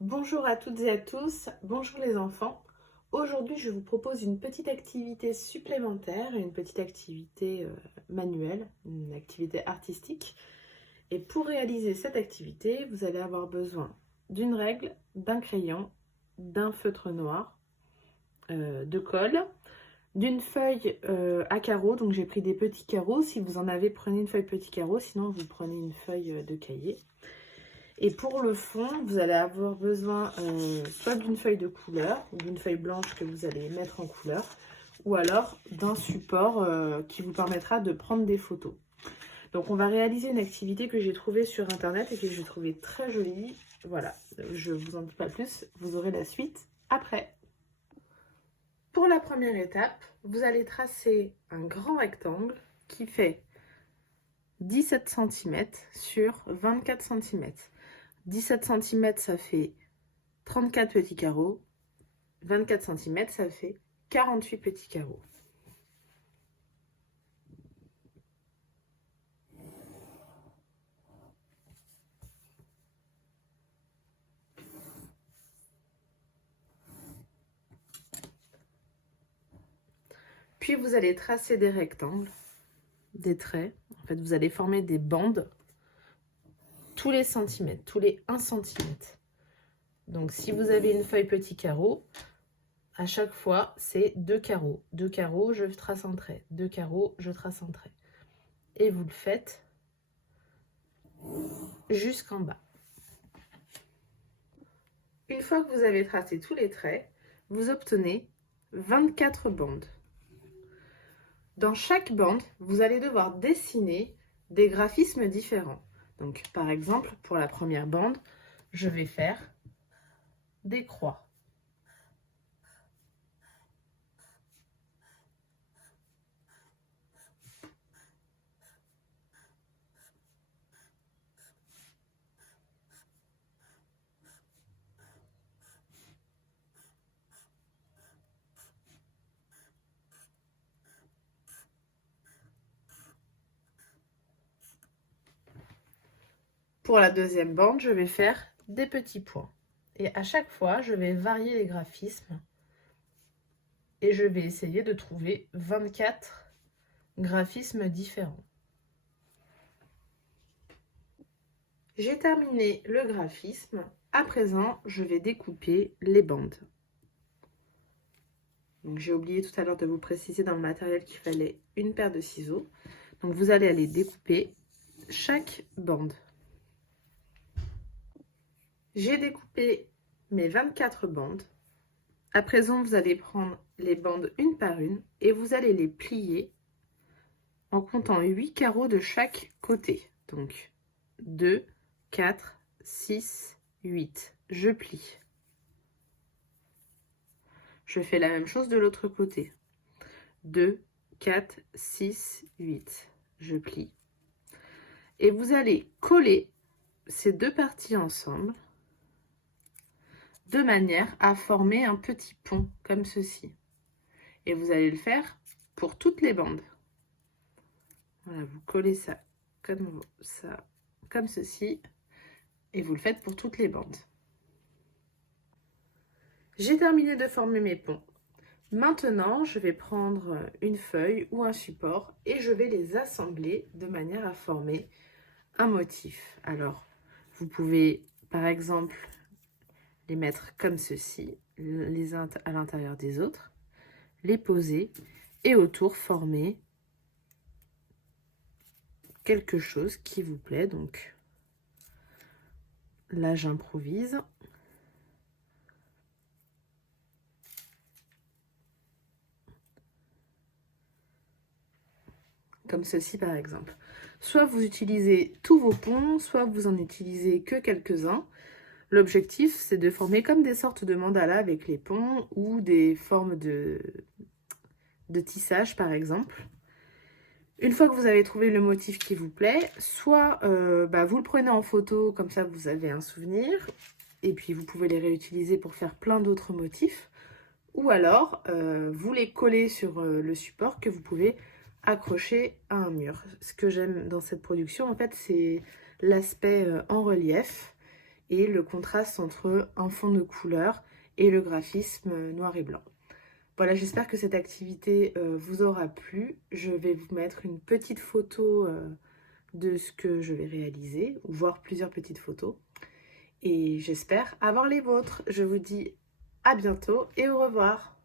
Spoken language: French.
Bonjour à toutes et à tous, bonjour les enfants. Aujourd'hui, je vous propose une petite activité supplémentaire, une petite activité manuelle, une activité artistique. Et pour réaliser cette activité, vous allez avoir besoin d'une règle, d'un crayon, d'un feutre noir, de colle, d'une feuille à carreaux. Donc j'ai pris des petits carreaux. Si vous en avez, prenez une feuille petit carreau, sinon vous prenez une feuille de cahier. Et pour le fond, vous allez avoir besoin soit d'une feuille de couleur, ou d'une feuille blanche que vous allez mettre en couleur, ou alors d'un support qui vous permettra de prendre des photos. Donc on va réaliser une activité que j'ai trouvée sur internet et que j'ai trouvée très jolie. Voilà, je ne vous en dis pas plus, vous aurez la suite après. Pour la première étape, vous allez tracer un grand rectangle qui fait 17 cm sur 24 cm. 17 cm, ça fait 34 petits carreaux. 24 cm, ça fait 48 petits carreaux. Puis vous allez tracer des rectangles, des traits. En fait, vous allez former des bandes tous les centimètres, tous les 1 cm. Donc si vous avez une feuille petit carreau, à chaque fois, c'est 2 carreaux. 2 carreaux, je trace un trait. 2 carreaux, je trace un trait. Et vous le faites jusqu'en bas. Une fois que vous avez tracé tous les traits, vous obtenez 24 bandes. Dans chaque bande, vous allez devoir dessiner des graphismes différents. Donc, par exemple, pour la première bande, je vais faire des croix. Pour la deuxième bande, je vais faire des petits points. Et à chaque fois, je vais varier les graphismes et je vais essayer de trouver 24 graphismes différents. J'ai terminé le graphisme. À présent, je vais découper les bandes. Donc j'ai oublié tout à l'heure de vous préciser dans le matériel qu'il fallait une paire de ciseaux. Donc vous allez aller découper chaque bande. J'ai découpé mes 24 bandes. À présent, vous allez prendre les bandes une par une et vous allez les plier en comptant 8 carreaux de chaque côté. Donc 2, 4, 6, 8. Je plie. Je fais la même chose de l'autre côté. 2, 4, 6, 8. Je plie. Et vous allez coller ces deux parties ensemble de manière à former un petit pont comme ceci. Et vous allez le faire pour toutes les bandes. Voilà, vous collez ça, comme ceci, et vous le faites pour toutes les bandes. J'ai terminé de former mes ponts. Maintenant, je vais prendre une feuille ou un support et je vais les assembler de manière à former un motif. Alors, vous pouvez, par exemple, les mettre comme ceci, les uns à l'intérieur des autres, les poser et autour former quelque chose qui vous plaît. Donc là, j'improvise. Comme ceci par exemple. Soit vous utilisez tous vos ponts, soit vous en utilisez que quelques-uns. L'objectif, c'est de former comme des sortes de mandalas avec les ponts ou des formes de tissage par exemple. Une fois que vous avez trouvé le motif qui vous plaît, soit vous le prenez en photo, comme ça vous avez un souvenir, et puis vous pouvez les réutiliser pour faire plein d'autres motifs, ou alors vous les collez sur le support que vous pouvez accrocher à un mur. Ce que j'aime dans cette production, en fait, c'est l'aspect en relief. et le contraste entre un fond de couleur et le graphisme noir et blanc. Voilà, j'espère que cette activité vous aura plu. Je vais vous mettre une petite photo de ce que je vais réaliser, ou voir plusieurs petites photos. Et j'espère avoir les vôtres. Je vous dis à bientôt et au revoir.